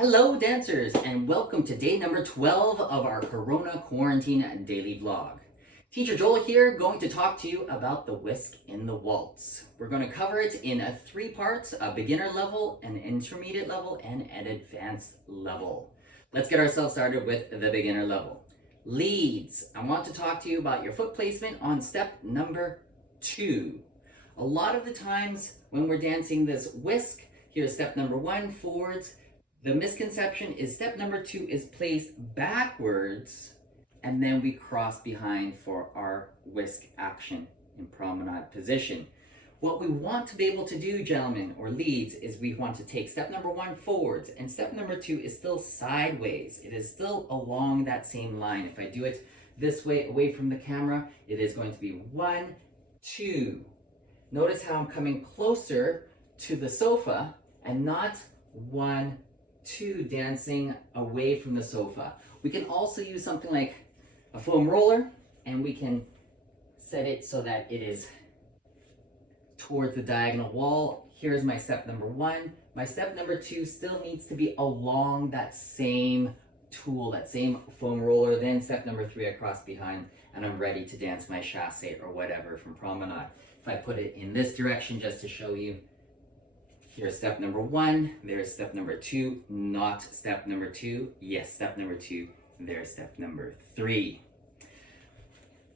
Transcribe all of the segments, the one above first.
Hello dancers, and welcome to day number 12 of our Corona Quarantine daily vlog. Teacher Joel here, going to talk to you about the whisk in the waltz. We're going to cover it in three parts: a beginner level, an intermediate level, and an advanced level. Let's get ourselves started with the beginner level. Leads. I want to talk to you about your foot placement on step number 2. A lot of the times when we're dancing this whisk, here's step number 1, forwards. The misconception is step number 2 is placed backwards, and then we cross behind for our whisk action in promenade position. What we want to be able to do, gentlemen, or leads, is we want to take step number 1 forwards, and step number 2 is still sideways. It is still along that same line. If I do it this way, away from the camera, it is going to be 1, 2. Notice how I'm coming closer to the sofa and not 1, 2, dancing away from the sofa. We can also use something like a foam roller, and we can set it so that it is towards the diagonal wall. Here's my step number 1. My step number 2 still needs to be along that same tool, that same foam roller. Then step number 3, I cross behind, and I'm ready to dance my chasse or whatever from promenade. If I put it in this direction just to show you, here's step number 1, there's step number 2, not step number 2, yes, step number 2, there's step number 3.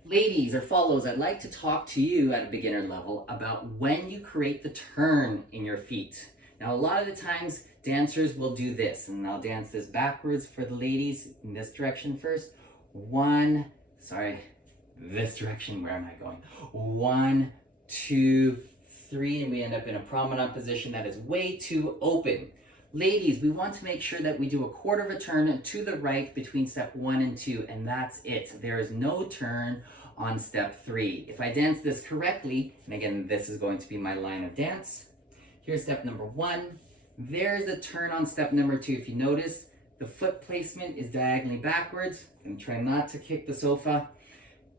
Ladies or follows, I'd like to talk to you at a beginner level about when you create the turn in your feet. Now, a lot of the times dancers will do this, and I'll dance this backwards for the ladies in this direction first. This direction, where am I going? 1, 2, 3, and we end up in a promenade position that is way too open. Ladies, we want to make sure that we do a quarter of a turn to the right between step 1 and 2, and that's it. There is no turn on step 3. If I dance this correctly, and again, this is going to be my line of dance. Here's step number 1. There's the turn on step number 2. If you notice, the foot placement is diagonally backwards, and try not to kick the sofa.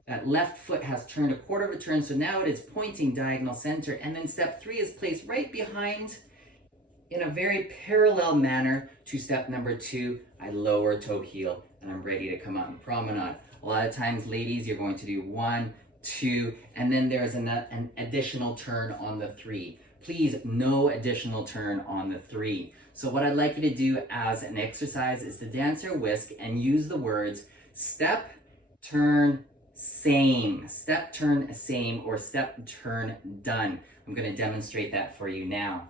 That left foot has turned a quarter of a turn, so now it is pointing diagonal center. And then step 3 is placed right behind in a very parallel manner to step number 2. I lower toe heel, and I'm ready to come out in promenade. A lot of times, ladies, you're going to do 1, 2, and then there's an additional turn on the 3. Please, no additional turn on the 3. So what I'd like you to do as an exercise is to dance your whisk and use the words step, turn, same, step, turn, same, or step, turn, done. I'm going to demonstrate that for you now.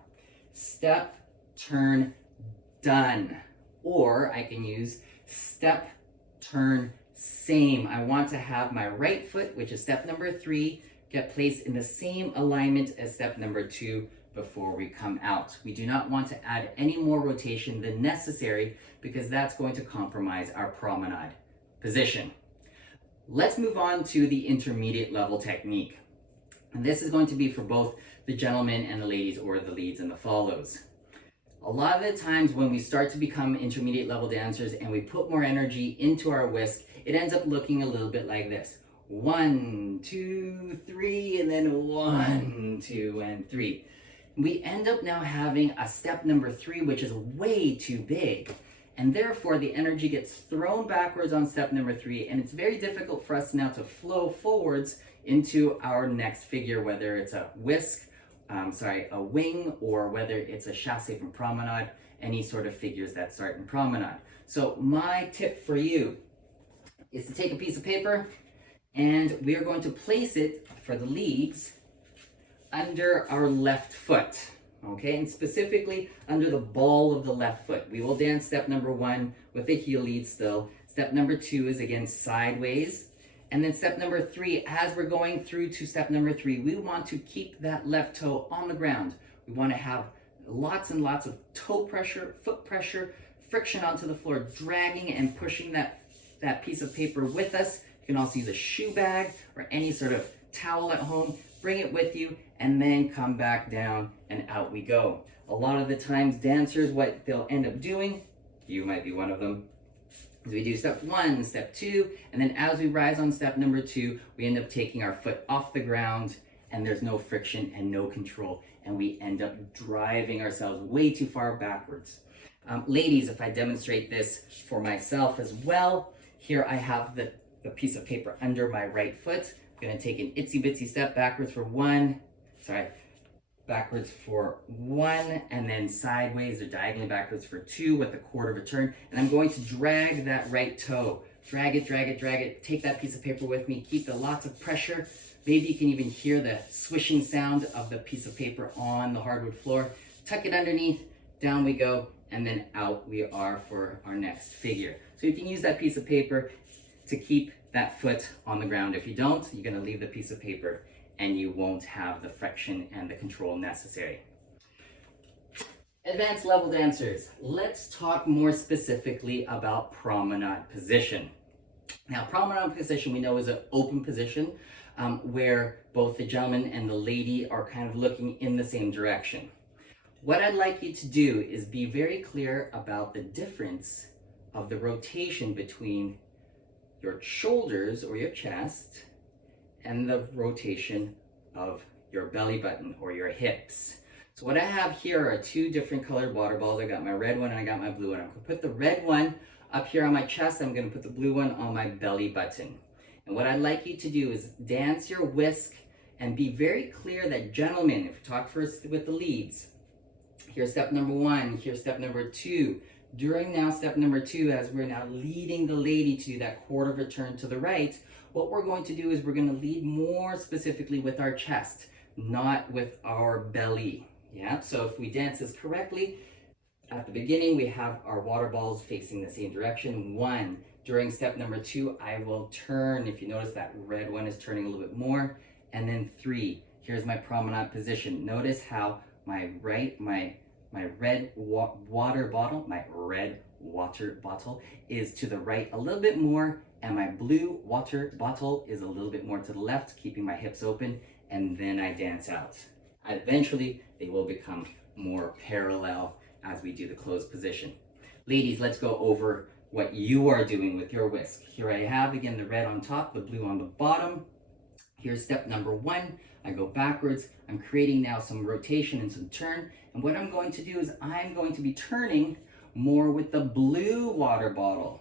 Step, turn, done. Or I can use step, turn, same. I want to have my right foot, which is step number 3, get placed in the same alignment as step number 2 before we come out. We do not want to add any more rotation than necessary because that's going to compromise our promenade position. Let's move on to the intermediate level technique. And this is going to be for both the gentlemen and the ladies, or the leads and the follows. A lot of the times when we start to become intermediate level dancers and we put more energy into our whisk, it ends up looking a little bit like this. 1, 2, 3, and then 1, 2, and 3. We end up now having a step number 3, which is way too big. And therefore, the energy gets thrown backwards on step number 3, and it's very difficult for us now to flow forwards into our next figure, whether it's a whisk, a wing, or whether it's a chasse from promenade, any sort of figures that start in promenade. So my tip for you is to take a piece of paper, and we are going to place it, for the leads, under our left foot. Okay, and specifically under the ball of the left foot. We will dance step number 1 with the heel lead still. Step number 2 is again sideways. And then step number 3, as we're going through to step number 3, we want to keep that left toe on the ground. We want to have lots and lots of toe pressure, foot pressure, friction onto the floor, dragging and pushing that piece of paper with us. You can also use a shoe bag or any sort of towel at home. Bring it with you, and then come back down, and out we go. A lot of the times, dancers, what they'll end up doing, you might be one of them, is we do step 1, step 2, and then as we rise on step number 2, we end up taking our foot off the ground, and there's no friction and no control, and we end up driving ourselves way too far backwards. Ladies, if I demonstrate this for myself as well, here I have the piece of paper under my right foot. I'm gonna take an itsy bitsy step backwards for backwards for 1, and then sideways or diagonally backwards for 2 with a quarter of a turn. And I'm going to drag that right toe. Drag it, drag it, drag it. Take that piece of paper with me. Keep lots of pressure. Maybe you can even hear the swishing sound of the piece of paper on the hardwood floor. Tuck it underneath, down we go, and then out we are for our next figure. So you can use that piece of paper to keep that foot on the ground. If you don't, you're gonna leave the piece of paper and you won't have the friction and the control necessary. Advanced level dancers, let's talk more specifically about promenade position. Now, promenade position we know is an open position where both the gentleman and the lady are kind of looking in the same direction. What I'd like you to do is be very clear about the difference of the rotation between your shoulders or your chest and the rotation of your belly button or your hips. So what I have here are 2 different colored water balls. I got my red one and I got my blue one. I'm gonna put the red one up here on my chest. I'm gonna put the blue one on my belly button. And what I'd like you to do is dance your whisk and be very clear that, gentlemen, if you talk first with the leads, here's step number 1, here's step number 2. During now step number 2, as we're now leading the lady to that quarter of a turn to the right, what we're going to do is we're going to lead more specifically with our chest, not with our belly. Yeah, so if we dance this correctly, at the beginning we have our water balls facing the same direction. 1. During step number 2, I will turn. If you notice, that red one is turning a little bit more. And then 3, here's my promenade position. Notice how my red water bottle is to the right a little bit more, and my blue water bottle is a little bit more to the left, keeping my hips open, and then I dance out. Eventually, they will become more parallel as we do the closed position. Ladies, let's go over what you are doing with your whisk. Here I have, again, the red on top, the blue on the bottom. Here's step number 1. I go backwards. I'm creating now some rotation and some turn. And what I'm going to do is I'm going to be turning more with the blue water bottle.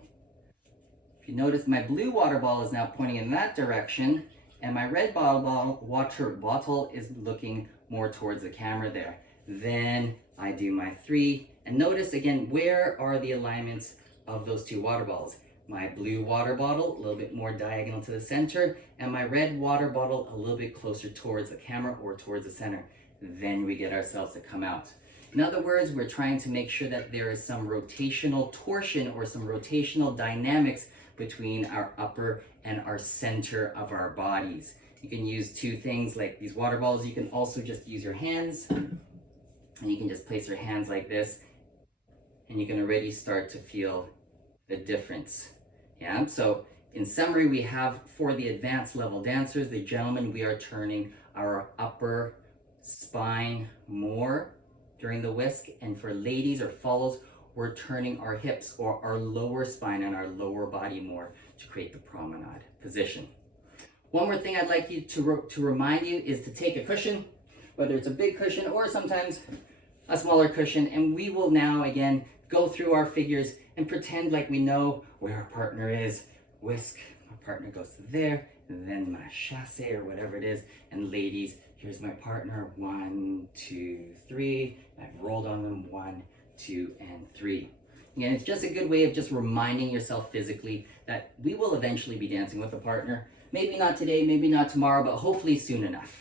If you notice, my blue water ball is now pointing in that direction, and my red water bottle is looking more towards the camera there. Then I do my 3, and notice again, where are the alignments of those 2 water balls? My blue water bottle a little bit more diagonal to the center, and my red water bottle a little bit closer towards the camera or towards the center. Then we get ourselves to come out. In other words, we're trying to make sure that there is some rotational torsion or some rotational dynamics between our upper and our center of our bodies. You can use 2 things like these water balls. You can also just use your hands, and you can just place your hands like this, and you can already start to feel the difference. Yeah, so in summary, we have for the advanced level dancers, the gentlemen, we are turning our upper spine more during the whisk, and for ladies or follows, we're turning our hips or our lower spine and our lower body more to create the promenade position. One more thing I'd like you to remind you is to take a cushion, whether it's a big cushion or sometimes a smaller cushion, and we will now again go through our figures and pretend like we know where our partner is. Whisk, my partner goes to there, and then my chasse or whatever it is, and ladies, here's my partner, 1, 2, 3, I've rolled on them, 1, 2, and 3. Again, it's just a good way of just reminding yourself physically that we will eventually be dancing with a partner. Maybe not today, maybe not tomorrow, but hopefully soon enough.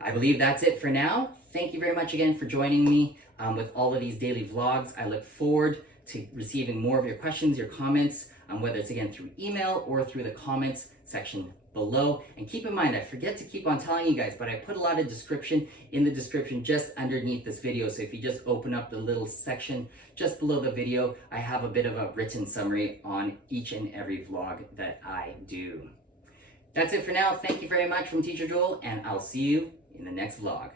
I believe that's it for now. Thank you very much again for joining me with all of these daily vlogs. I look forward to receiving more of your questions, your comments, whether it's again through email or through the comments section below. And keep in mind, I forget to keep on telling you guys, but I put a lot of description in the description just underneath this video. So if you just open up the little section just below the video, I have a bit of a written summary on each and every vlog that I do. That's it for now. Thank you very much from Teacher Joel, and I'll see you in the next vlog.